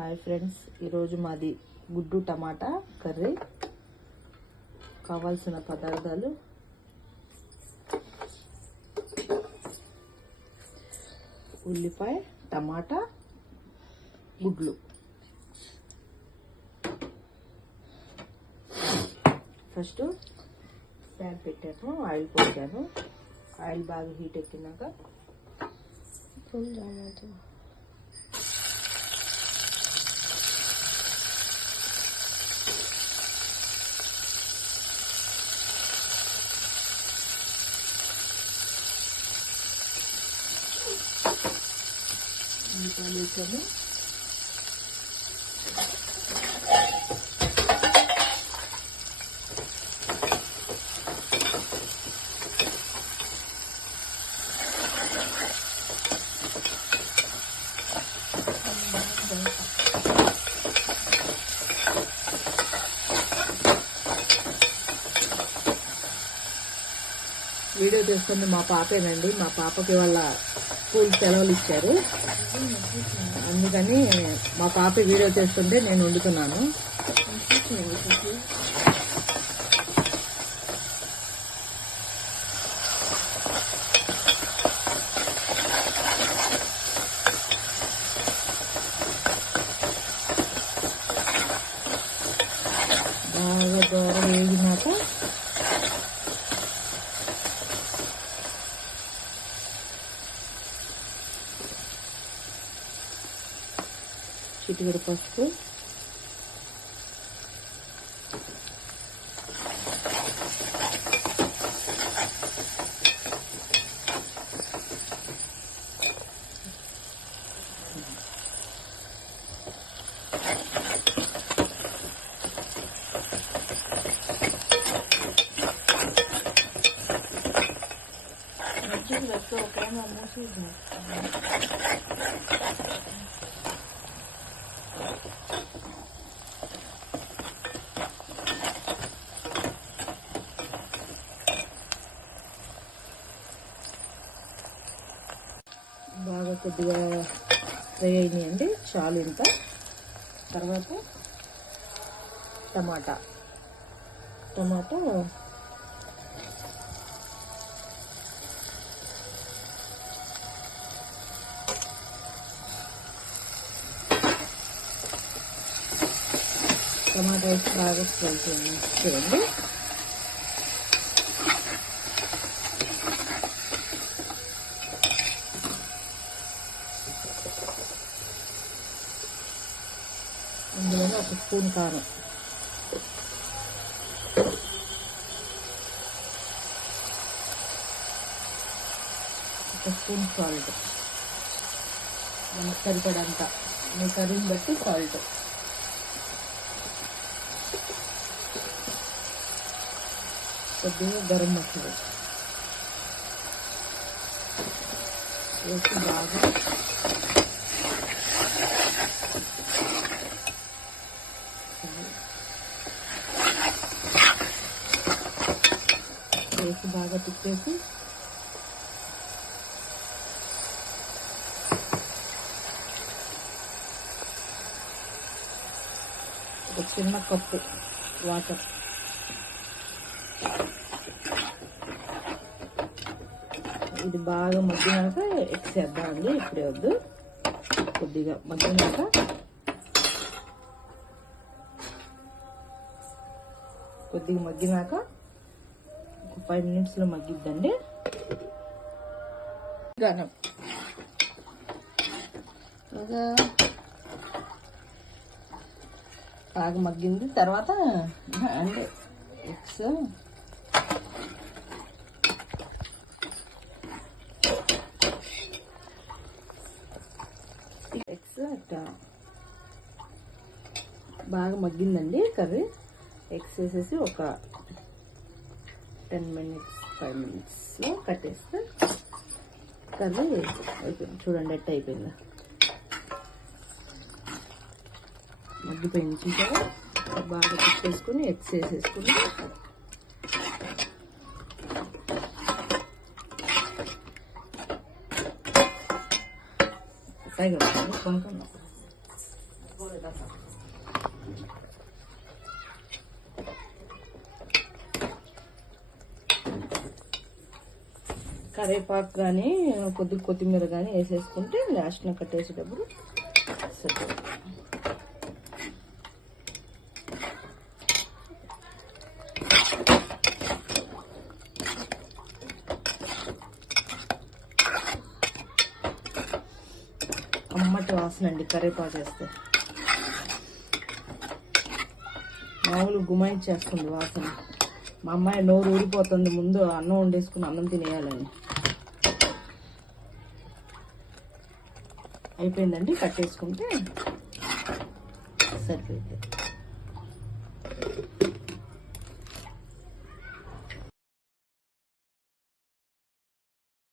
Hi friends, ఈరోజు మాది గుడ్డు టమాటా కర్రీ. కావాల్సిన పదార్థాలు: ఉల్లిపాయ, టమాటా, గుడ్లు. ఫస్ట్ ప్యాన్ పెట్టాను, ఆయిల్ పోసాను. ఆయిల్ బాగా హీట్ ఎక్కినాక ఉల్లిపాయలు వేసాము. వీడియో చేస్తుంది మా పాపేనండి. మా పాపకి వాళ్ళ స్కూల్ సెలవులు ఇచ్చారు, అందుకని మా పాప వీడియో చేస్తుంటే నేను వండుతున్నాను. బాగా దూర వేగినాక చిటికెడు పసుపు, బాగా కొద్దిగా ఫ్రై అయినాయండి, చాలు ఇంత. తర్వాత టమాటా వేసి బాగా ఫ్రై చేయండి. అందులోనే ఒక స్పూన్ కారం, ఒక స్పూన్ సాల్ట్, మనకు సరిపడంతా, మీ కర్రీని బట్టి సాల్ట్. కొద్దిగా గరం మసాలా వేసి బాగా తిప్పేసి ఒక చిన్న కప్పు వాటర్, ఇది బాగా మగ్గినాక ఎగ్స్ వేద్దామండి. ఇప్పుడే వద్దు, కొద్దిగా మగ్గినాక ఒక 5 minutesలో మగ్గిద్దండి. బాగా మగ్గింది. తర్వాత అంటే ఎగ్స్ బాగా మగ్గిందండి కర్రీ. ఎగ్స్ వేసేసి ఒక 10 minutes 5 minutesలో కట్టేస్తే కర్రీ అయిపోయింది. చూడండి ఎట్ట అయిపోయిందా, మగ్గిపోయింది. చూసారా, బాగా తిప్పేసుకుని ఎగ్స్ వేసేసుకుని కొనుక్కున్నాం. కరివేపాకు కానీ కొద్దిగా కొత్తిమీర కానీ వేసేసుకుంటే లాస్ట్న కట్టేసేటప్పుడు సరిపోతుంది. అమ్మటి వాసన అండి కరివేపాకు వేస్తే, మామూలు గుమాయించేస్తుంది వాసన. మా అమ్మాయి నోరు ఊడిపోతుంది ముందు అన్నం వండేసుకుని అన్నం తినేయాలని. అయిపోయిందండి, కట్టేసుకుంటే సరిపోయింది.